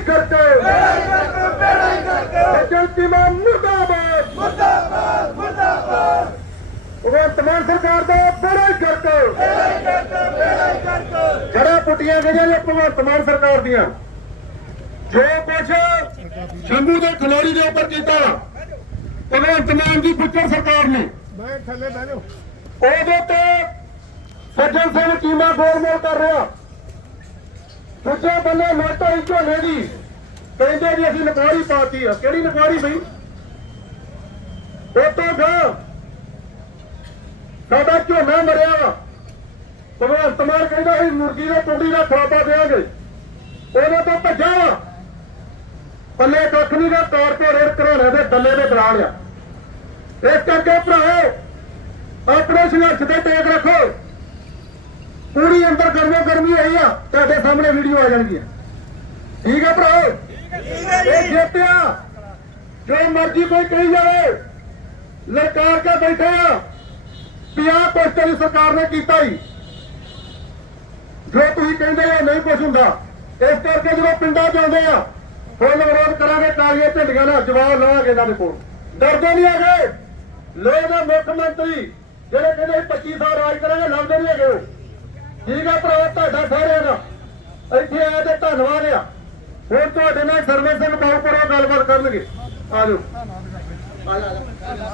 ਕਰਕੇ ਜਨਤੀ ਮਾਨ ਮੁਰਦਾਬਾਦ ਮੁਰਦਾਬਾਦ ਮੁਰਦਾਬਾਦ ਭਗਵੰਤ ਮਾਨ ਸਰਕਾਰ ਦਾ ਬੜਾ ਹੀ ਜੜਾ ਪੁੱਟੀਆਂ ਗਈਆਂ ਨੇ ਭਗਵੰਤ ਮਾਨ ਸਰਕਾਰ ਦੀਆਂ ਜੋ ਕੁਛ ਸ਼ੰਭੂ ਦੇ ਖਲੋਰੀ ਦੇ ਉੱਪਰ ਕੀਤਾ ਭਗਵੰਤ ਮਾਨ ਦੀ ਪੁੱਤਰ ਸਰਕਾਰ ਨੇ ਮੈਂ ਥੱਲੇ ਬਹਿ ਜਾਓ ਉਹਦੇ ਤੇ ਸੱਜਣ ਸਿੰਘ ਕੀਮਾ ਗੋਲਮੋਲ ਕਰ ਰਿਹਾ ਦੂਜੇ ਬੰਨੇ ਮੋਟਾ ਹੀ ਝੋਨੇ ਦੀ ਕਹਿੰਦੇ ਜੀ ਅਸੀਂ ਨਕਵਾਰੀ ਪਾਤੀ ਆ। ਕਿਹੜੀ ਨਕਵਾਰੀ ਬਈ? ਉਹ ਤੋਂ ਗਾ ਸਾਡਾ ਝੋਨਾ ਮਰਿਆ ਵਾ। ਭਗਵੰਤ ਮਾਨ ਕਹਿੰਦਾ ਅਸੀਂ ਮੁਰਗੀ ਦੇ ਟੁੰਡੀ ਦਾ ਖਰਾਬਾ ਦੇਵਾਂਗੇ। ਉਹਦੇ ਤੋਂ ਭੱਜਾ ਵਾ। ਪੱਲੇ ਕੱਖ ਨਹੀਂ ਦਾ ਕਾਰਪੋਰੇਟ ਘਰਾਣੇ ਦੇ ਦੱਲੇ ਦੇ ਦਰਾਲ ਆ। ਇਸ ਕਰਕੇ ਭਰਾਓ, ਆਪਣੇ ਸੰਘਰਸ਼ ਤੇ ਟੇਕ ਰੱਖੋ। ਪੂਰੀ ਅੰਦਰ ਗਰਮੋ ਗਰਮੀ ਆਈ ਆ ਤੁਹਾਡੇ ਸਾਹਮਣੇ ਵੀਡੀਓ ਆ ਜਾਣਗੀਆਂ। ਠੀਕ ਹੈ ਭਰਾਓ ਇਹ ਜਿੱਤਿਆ ਜੋ ਮਰਜ਼ੀ ਕੋਈ ਕਹੀ ਜਾਵੇ ਲਲਕਾਰ ਕੇ ਬੈਠੇ ਆ। ਪਿਆ ਕੁਛ ਤੇਰੀ ਸਰਕਾਰ ਨੇ ਕੀਤਾ ਹੀ ਜੋ ਤੁਸੀਂ ਕਹਿੰਦੇ ਹੋ ਨਹੀਂ ਕੁਛ ਹੁੰਦਾ। ਇਸ ਕਰਕੇ ਜਦੋਂ ਪਿੰਡਾਂ 'ਚ ਆਉਂਦੇ ਆ ਫੁੱਲ ਵਿਰੋਧ ਕਰਾਂਗੇ ਕਾਲੀਆਂ ਝੰਡੀਆਂ ਨਾਲ ਜਵਾਬ ਲਵਾਂਗੇ ਇਹਨਾਂ ਦੇ ਕੋਲ। ਡਰਦੇ ਨਹੀਂ ਹੈਗੇ। ਲੋਕ ਦੇ ਮੁੱਖ ਮੰਤਰੀ ਜਿਹੜੇ ਕਹਿੰਦੇ 25 ਸਾਲ ਰਾਜ ਕਰਾਂਗੇ ਲੱਭਦੇ ਨਹੀਂ ਹੈਗੇ। ਠੀਕ ਆ ਭਰਾ ਤੁਹਾਡਾ ਸਾਰਿਆਂ ਦਾ ਇੱਥੇ ਆਇਆ ਤੇ ਧੰਨਵਾਦ ਆ। ਹੁਣ ਤੁਹਾਡੇ ਨਾਲ ਸਰਵੇ ਸਿੰਘ ਬਾਉਪੁਰਾ ਗੱਲਬਾਤ ਕਰਨਗੇ। ਆ ਜਾਓ।